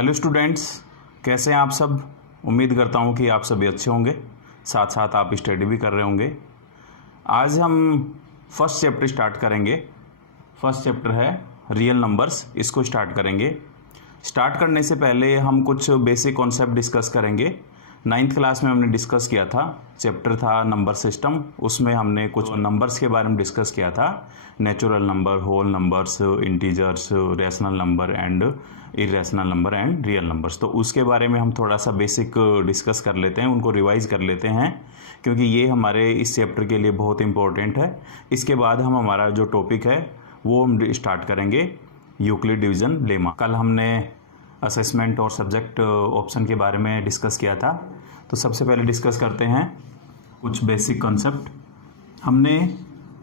Hello students, कैसे हैं आप सब। उम्मीद करता हूं कि आप सभी अच्छे होंगे, साथ साथ आप स्टडी भी कर रहे होंगे। आज हम फर्स्ट चैप्टर स्टार्ट करेंगे। फर्स्ट चैप्टर है रियल नंबर्स, इसको स्टार्ट करेंगे। स्टार्ट करने से पहले हम कुछ बेसिक कॉन्सेप्ट डिस्कस करेंगे। 9th क्लास में हमने डिस्कस किया था, चैप्टर था नंबर सिस्टम। उसमें हमने कुछ नंबर्स के बारे में डिस्कस किया था, natural number, whole numbers, integers, rational number and irrational number and real numbers. तो उसके बारे में हम थोड़ा सा बेसिक डिस्कस कर लेते हैं, उनको रिवाइज कर लेते हैं, क्योंकि ये हमारे इस चैप्टर के लिए बहुत इंपॉर्टेंट है। इसके बाद हम हमारा जो टॉपिक है वो हम स्टार्ट करेंगे, यूक्लिड डिवीजन लेमा। कल हमने असेसमेंट और सब्जेक्ट ऑप्शन के बारे में डिस्कस किया था। तो सबसे पहले डिस्कस करते हैं कुछ बेसिक कॉन्सेप्ट। हमने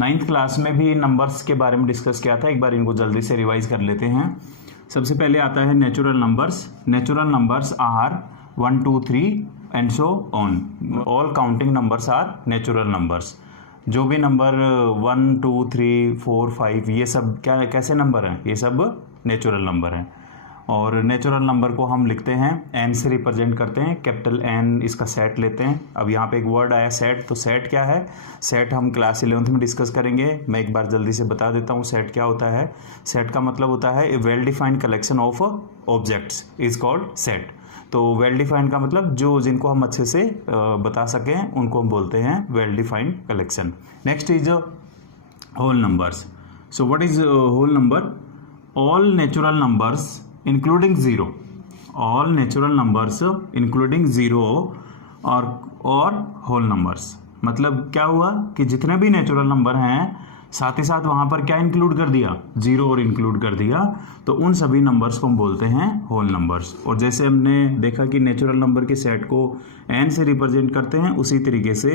9th क्लास में भी नंबर्स के बारे में डिस्कस किया था, एक बार इनको जल्दी से रिवाइज कर लेते हैं। सबसे पहले आता है natural numbers. Natural numbers are 1 2 3 and so on. All counting numbers are natural numbers. जो भी नंबर 1 2 3 4 5 ये सब क्या कैसे नंबर हैं, ये सब नेचुरल नंबर हैं। और नेचुरल नंबर को हम लिखते हैं एन से रिप्रेजेंट करते हैं, कैपिटल एन इसका सेट लेते हैं। अब यहाँ पे एक वर्ड आया सेट, तो सेट क्या है? सेट हम क्लास 11th में डिस्कस करेंगे। मैं एक बार जल्दी से बता देता हूँ सेट क्या होता है। सेट का मतलब होता है a well defined collection of objects is called set. तो वेल डिफाइंड का मतलब जो जिनको हम अच्छे से बता सकें उनको हम बोलते हैं well defined collection. Next is whole numbers. So what is whole number? All natural numbers including zero, all natural numbers including zero और होल नंबर्स। मतलब क्या हुआ कि जितने भी नेचुरल नंबर हैं साथ ही साथ वहाँ पर क्या इंक्लूड कर दिया? जीरो और इंक्लूड कर दिया, तो उन सभी नंबर्स को हम बोलते हैं होल नंबर्स। और जैसे हमने देखा कि नेचुरल नंबर के सेट को एन से रिप्रेजेंट करते हैं, उसी तरीके से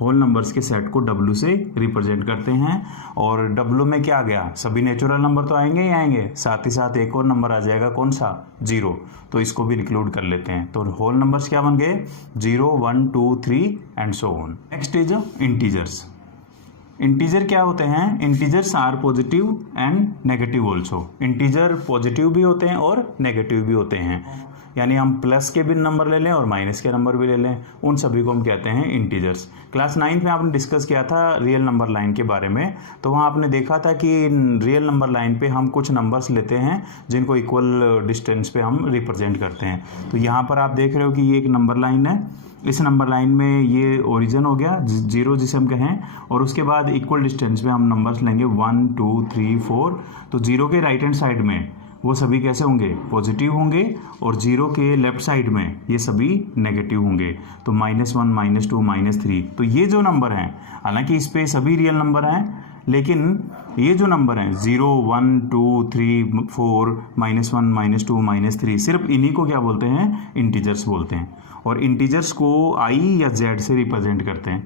होल नंबर्स के सेट को डब्ल्यू से रिप्रेजेंट करते हैं। और डब्ल्यू में क्या आ गया? सभी नेचुरल नंबर तो आएंगे ही आएंगे, साथ ही साथ एक और नंबर आ जाएगा, कौन सा? जीरो। तो इसको भी इंक्लूड कर लेते हैं। तो होल नंबर्स क्या बन गए? 0 1 2 3 and so on. Next is integers. Integer क्या होते हैं? Integers are positive and negative also. Integer positive भी होते हैं और नेगेटिव भी होते हैं, यानी हम प्लस के भी नंबर ले लें और माइनस के नंबर भी ले लें, उन सभी को हम कहते हैं इंटीजर्स। क्लास 9th में आपने डिस्कस किया था रियल नंबर लाइन के बारे में। तो वहाँ आपने देखा था कि रियल नंबर लाइन पे हम कुछ नंबर्स लेते हैं जिनको इक्वल डिस्टेंस पे हम रिप्रेजेंट करते हैं। तो यहाँ पर आप देख रहे हो कि ये एक नंबर लाइन है। इस नंबर लाइन में ये ओरिजिन हो गया जीरो जिसे हम कहें, और उसके बाद इक्वल डिस्टेंस पे हम नंबर्स लेंगे 1 2 3 4। तो जीरो के राइट हैंड साइड में वो सभी कैसे होंगे? पॉजिटिव होंगे, और जीरो के लेफ्ट साइड में ये सभी नेगेटिव होंगे। तो -1 -2 -3। तो ये जो नंबर हैं, हालांकि इस पे सभी रियल नंबर हैं, लेकिन ये जो नंबर हैं 0 1 2 3 4 -1 -2 -3, सिर्फ इन्हीं को क्या बोलते हैं? इंटीजर्स बोलते हैं। और इंटीजर्स को आई या जेड से रिप्रेजेंट करते हैं।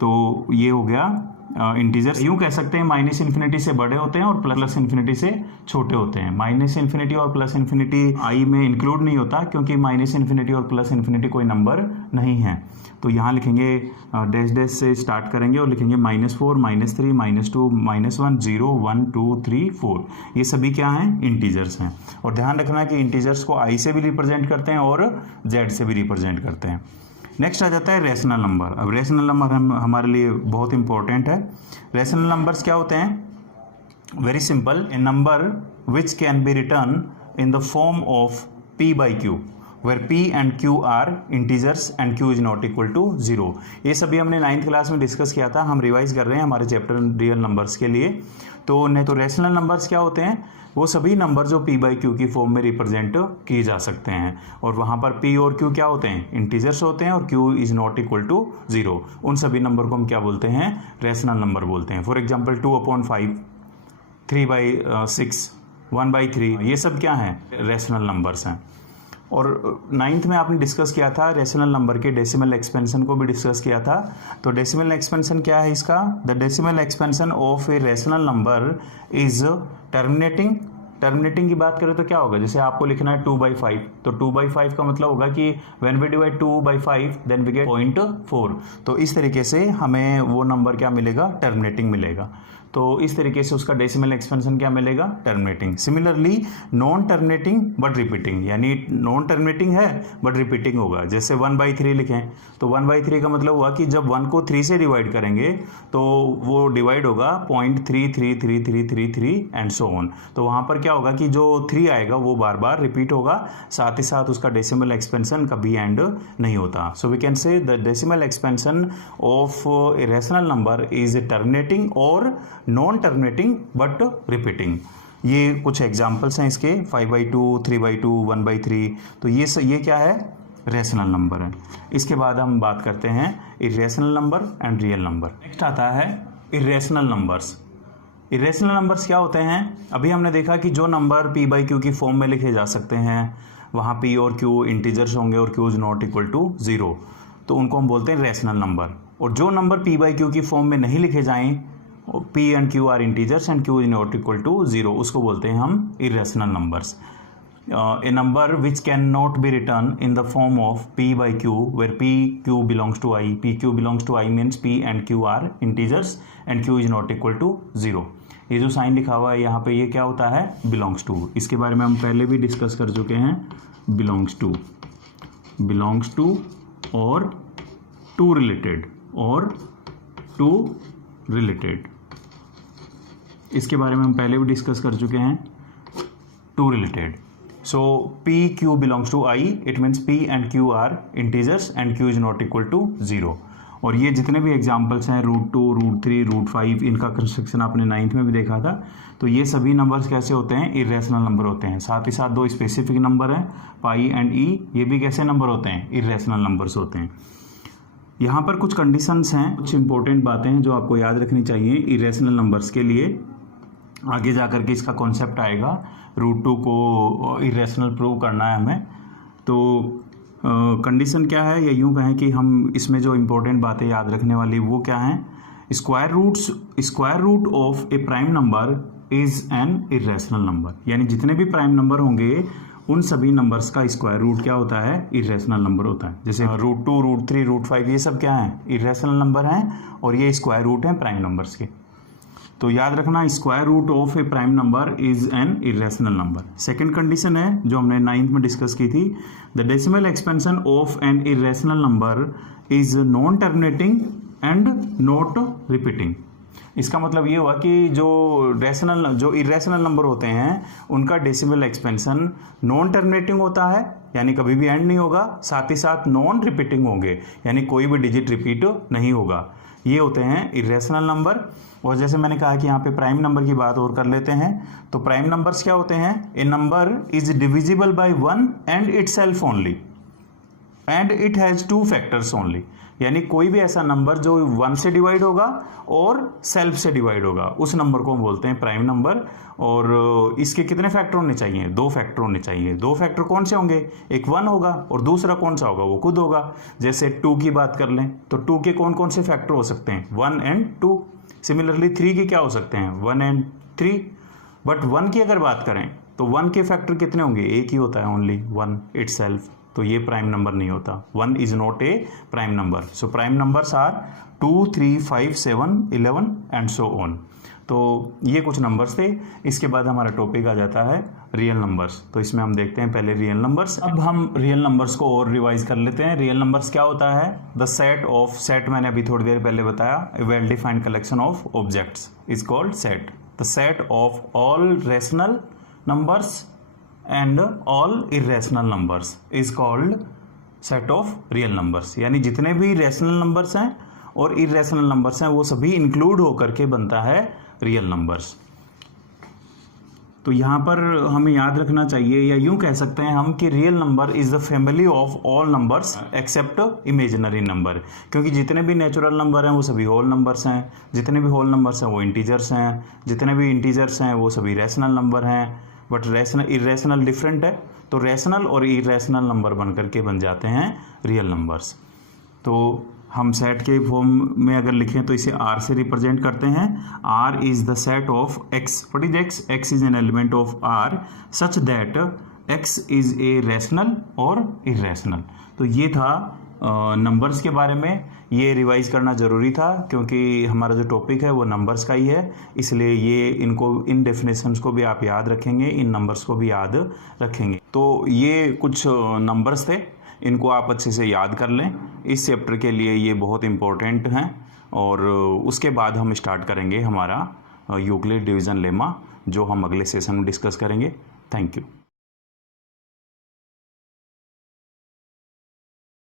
तो ये हो गया इंटीजर्स। यूँ कह सकते हैं माइनस इन्फिनिटी से बड़े होते हैं और प्लस इन्फिनिटी से छोटे होते हैं। माइनस इन्फिनिटी और प्लस इन्फिनिटी आई में इंक्लूड नहीं होता, क्योंकि माइनस इन्फिनिटी और प्लस इन्फिनिटी कोई नंबर नहीं है। तो यहाँ लिखेंगे डैश डैश से स्टार्ट करेंगे और लिखेंगे -4 -3 -2 -1 0 1 2 3 4। ये सभी क्या हैं? इंटीजर्स हैं। और ध्यान रखना कि इंटीजर्स को आई से भी रिप्रेजेंट करते हैं और जेड से भी रिप्रेजेंट करते हैं। नेक्स्ट आ जाता है रैशनल नंबर। अब रैशनल नंबर हमारे लिए बहुत इंपॉर्टेंट है। रैशनल नंबर्स क्या होते हैं? Very simple, A number which can be return in the form of p by q, where p and q are integers and q is not equal to 0। ये सभी हमने 9th क्लास में discuss किया था, हम रिवाइज कर रहे हैं हमारे चैप्टर रियल नंबर्स के लिए। तो रैशनल नंबर्स क्या होते हैं? वो सभी नंबर जो p by q की फॉर्म में रिप्रेजेंट किए जा सकते हैं, और वहाँ पर p और q क्या होते हैं? इंटीजर्स होते हैं, और q is not equal to 0। उन सभी नंबर को हम क्या बोलते हैं? रैशनल नंबर बोलते हैं। फॉर एग्जाम्पल 2/5, 3/6, 1/3, ये सब क्या हैं? रैशनल नंबर्स हैं। और 9th में आपने डिस्कस किया था रैशनल नंबर के डेसिमल एक्सपेंशन को भी डिस्कस किया था। तो डेसिमल एक्सपेंशन क्या है इसका? The decimal expansion of a rational number is terminating. Terminating की बात करें तो क्या होगा? जैसे आपको लिखना है 2/5, तो 2/5 का मतलब होगा कि when we divide 2/5 then we get 0.4। तो इस तरीके से हमें वो नंबर क्या मिलेगा? टर्मिनेटिंग मिलेगा। तो इस तरीके से उसका डेसिमल एक्सपेंशन क्या मिलेगा, terminating. Similarly non terminating but repeating, यानी नॉन टर्मिनेटिंग है बट रिपीटिंग होगा। जैसे 1/3 लिखें तो 1/3 का मतलब हुआ कि जब 1 को 3 से डिवाइड करेंगे तो वो डिवाइड होगा 0.33333 एंड सो ऑन। तो वहाँ पर क्या होगा कि जो 3 आएगा वो बार बार रिपीट होगा, साथ ही साथ उसका डेसिमल एक्सपेंशन कभी एंड नहीं होता। So we can say the decimal expansion of a rational number is terminating और नॉन टर्मिनेटिंग बट रिपीटिंग। ये कुछ एग्जाम्पल्स हैं इसके, 5/2, 3/2, 1/3। तो ये क्या है, रैशनल नंबर है। इसके बाद हम बात करते हैं irrational number and real number. Next आता है इरेशनल नंबर्स। इरेशनल नंबर्स क्या होते हैं, अभी हमने देखा कि जो नंबर p/q की फॉर्म में लिखे जा सकते हैं, वहाँ p और q इंटीजर्स होंगे और q is not equal to 0, तो उनको हम बोलते हैं रैशनल नंबर। और जो नंबर p/q की फॉर्म में नहीं लिखे जाएं, p and q are integers and q is not equal to 0, उसको बोलते हैं हम irrational numbers. A number which cannot be written in the form of p/q where pq belongs to I, pq belongs to I means p and q are integers and q is not equal to 0। ये जो sign लिखा हुआ है यहाँ पे, ये क्या होता है, belongs to। इसके बारे में हम पहले भी डिस्कस कर चुके हैं, belongs to और to related, इसके बारे में हम पहले भी डिस्कस कर चुके हैं, to related। So pq belongs to I, it means p and q are integers and q is not equal to 0। और ये जितने भी एग्जांपल्स हैं √2, √3, √5, इनका कंस्ट्रक्शन आपने 9th में भी देखा था। तो ये सभी नंबर्स कैसे होते हैं, इरेशनल नंबर होते हैं। साथ ही साथ 2 स्पेसिफिक नंबर हैं, पाई एंड ई, ये भी कैसे नंबर होते हैं, इरेशनल नंबर्स होते हैं। यहाँ पर कुछ कंडीशंस हैं, कुछ इंपॉर्टेंट बातें हैं जो आपको याद रखनी चाहिए इरेशनल नंबर्स के लिए। आगे जा कर के इसका कॉन्सेप्ट आएगा, √2 को इरेशनल प्रूव करना है हमें। तो कंडीशन क्या है, या यूँ कहें कि हम इसमें जो इम्पोर्टेंट बातें याद रखने वाली वो क्या हैं, square root of a prime number is an irrational number. यानी जितने भी प्राइम नंबर होंगे उन सभी नंबर्स का स्क्वायर रूट क्या होता है, इरेशनल नंबर होता है। जैसे √2, √3, √5 ये सब क्या हैं, इरेशनल नंबर हैं और ये स्क्वायर रूट हैं प्राइम नंबर्स के। तो याद रखना, square root of a prime number is an irrational number. Second condition है जो हमने 9th में डिस्कस की थी, the decimal expansion of an irrational number is non terminating and not repeating. इसका मतलब ये हुआ कि जो इरेशनल नंबर होते हैं उनका डेसिमल एक्सपेंशन नॉन टर्मिनेटिंग होता है, यानी कभी भी एंड नहीं होगा, साथ ही साथ नॉन रिपीटिंग होंगे, यानी कोई भी डिजिट रिपीट नहीं होगा। ये होते हैं इरेशनल नंबर। और जैसे मैंने कहा कि यहाँ पे प्राइम नंबर की बात और कर लेते हैं, तो प्राइम नंबर्स क्या होते हैं, a number is divisible by 1 and itself only and it has 2 factors only. यानी कोई भी ऐसा नंबर जो 1 से डिवाइड होगा और सेल्फ से डिवाइड होगा, उस नंबर को हम बोलते हैं प्राइम नंबर। और इसके कितने फैक्टर होने चाहिए, 2 फैक्टर होने चाहिए। 2 फैक्टर कौन से होंगे, एक 1 होगा और दूसरा कौन सा होगा, वो खुद होगा। जैसे 2 की बात कर लें तो 2 के कौन कौन से फैक्टर हो सकते हैं, 1 एंड 2। सिमिलरली 3 के क्या हो सकते हैं, 1 एंड 3। बट 1 की अगर बात करें तो 1 के फैक्टर कितने होंगे, एक ही होता है, ओनली 1 इटसेल्फ। तो ये प्राइम नंबर नहीं होता, 1 is not a prime number. So prime numbers are 2, 3, 5, 7, 11 and so on. तो ये कुछ नंबर्स थे। इसके बाद हमारा टॉपिक आ जाता है रियल नंबर्स। तो इसमें हम देखते हैं पहले रियल नंबर्स। अब हम रियल नंबर्स को और रिवाइज कर लेते हैं। रियल नंबर्स क्या होता है, द सेट मैंने अभी थोड़ी देर पहले बताया, a well defined collection of objects is called set. The set of all rational numbers and all irrational numbers is called set of real numbers. यानी जितने भी रैशनल नंबर्स हैं और इरेशनल नंबर्स हैं वो सभी इंक्लूड होकर के बनता है रियल नंबर्स। तो यहाँ पर हमें याद रखना चाहिए, या यूं कह सकते हैं हम कि real number is the family of all numbers accept imaginary number. क्योंकि जितने भी नेचुरल नंबर हैं वो सभी होल नंबर्स हैं, जितने भी होल नंबर्स हैं वो इंटीजर्स हैं, जितने भी इंटीजर्स हैं वो सभी रैशनल नंबर हैं। बट इरेशनल डिफरेंट है, तो रैशनल और इरेशनल नंबर बन करके बन जाते हैं रियल नंबर्स। तो हम सेट के फॉर्म में अगर लिखें तो इसे R से रिप्रेजेंट करते हैं। R is the set of X। What is X? X is an element of R such that X is a rational और इरेशनल। तो ये था नंबर्स के बारे में ये रिवाइज़ करना ज़रूरी था, क्योंकि हमारा जो टॉपिक है वो नंबर्स का ही है, इसलिए ये इन डेफिनेशंस को भी आप याद रखेंगे, इन नंबर्स को भी याद रखेंगे। तो ये कुछ नंबर्स थे, इनको आप अच्छे से याद कर लें, इस चैप्टर के लिए ये बहुत इम्पोर्टेंट हैं। और उसके बाद हम स्टार्ट करेंगे हमारा यूक्लिड डिवीज़न लेमा, जो हम अगले सेशन में डिस्कस करेंगे। Thank you.